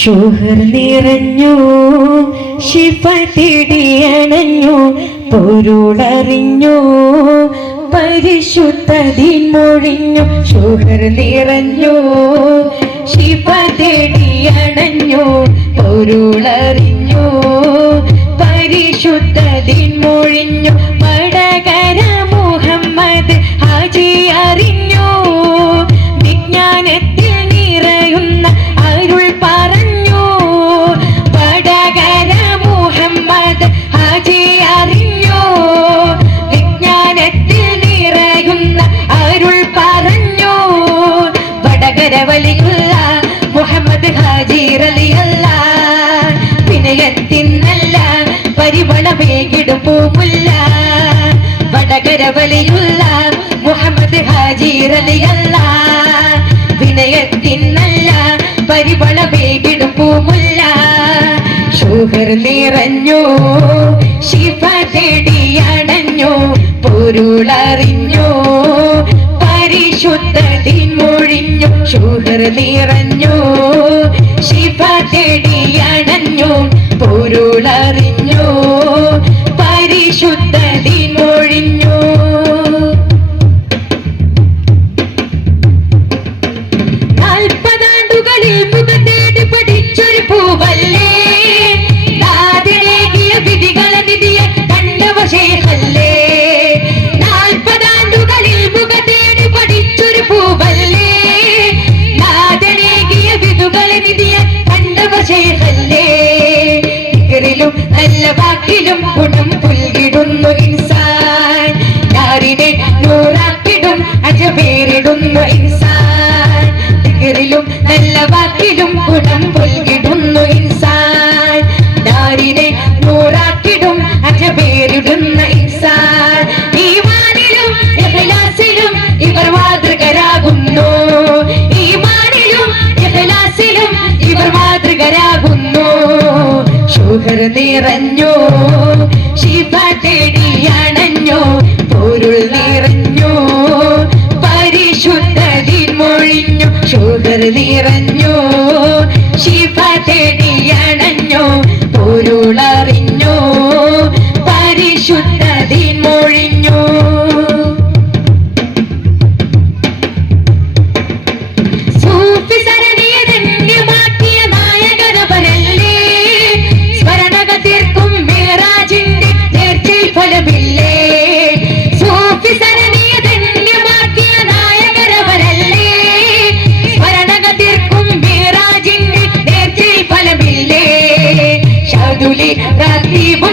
ഷുഹർ നിറഞ്ഞു ശിഫ തിടിയണഞ്ഞു പൊരുളറിഞ്ഞു പരിശുദ്ധതി മൊഴിഞ്ഞു ഷുഹർ നിറഞ്ഞു ശിഫ തിടിയണഞ്ഞു പൊരുളറിഞ്ഞു റലിയല്ല വിനയത്തിന്നല്ല പരിമളമേകിടും പൂമുല്ല. വടകര വലിയുള്ള മുഹമ്മദ് ഹാജി റലിയല്ല വിനയത്തിന്നല്ല പരിമളമേകിടും പൂമുല്ല. ഷുഹർ നിറഞ്ഞു ശിവ തേടിയണഞ്ഞു പൊരുളറിഞ്ഞു പരിശുദ്ധ മൊഴിഞ്ഞു ഷുഹർ നിറഞ്ഞു. പൊരുളറിഞ്ഞു നല്ല വാക്കിലും ഗുണം പുൽകിടുന്നു ഇൻസാൻ. നൂറാക്കിടും അജപേരിടുന്നു ഇൻസാൻ. ദിക്റിലും നല്ല വാക്കിലും ഗുണം പുൽകിടുന്നു ഷുഹർ നിറഞ്ഞു ശിവ ചെടിയണഞ്ഞു പൊരുൾ നിറഞ്ഞു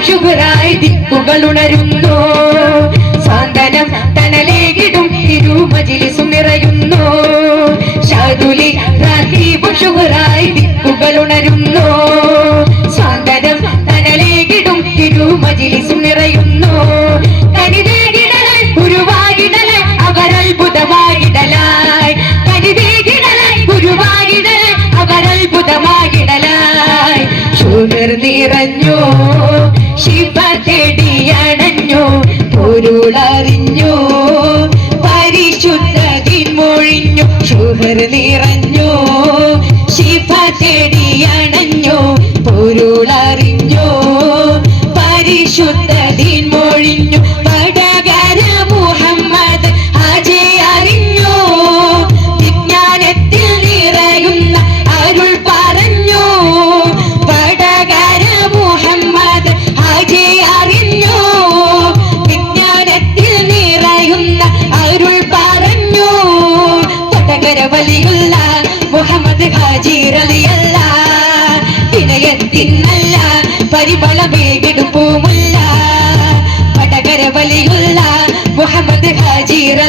ശുഭരായി ദിക്കുകൾ ഉണരുന്നു സാന്തനം തണലേകിടും തിരുമജിലിസു നിറയുന്നു. ഷാദുലി രാത്രിവും ശുഭരായി ദിക്കുകൾ ഉണരുന്നു സാന്തനം തണലേകിടും തിരുമജിലിസു നിറയുന്നു. കനിതേകിടലായി ഗുരുവാകിടലായി അവരത്ഭുതമാകിടലായി. നിറഞ്ഞു ശിവ തേടിയണഞ്ഞു പൊരുളറിഞ്ഞു പരിശുദ്ധതിൻ മൊഴിഞ്ഞു ഷുഹർ നിറഞ്ഞു ശിവ തേടിയണഞ്ഞു പൊരുളറിഞ്ഞു.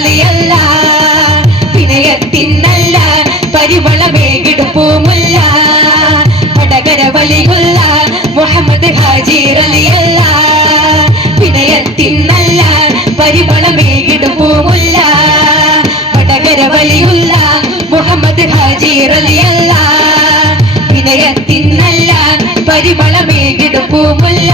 ഹാജി വിനയത്തിനല്ല പരിമളമേകിടുപ്പുമുല്ല വടകര വലിയുള്ള മുഹമ്മദ് ഹാജി റളിയല്ല വിനയത്തിനല്ല പരിമളമേകിടുപ്പുമുല്ല വടകര വലിയുള്ള മുഹമ്മദ് ഹാജി റളിയല്ല വിനയത്തിനല്ല പരിമളമേകിടുപ്പുമുല്ല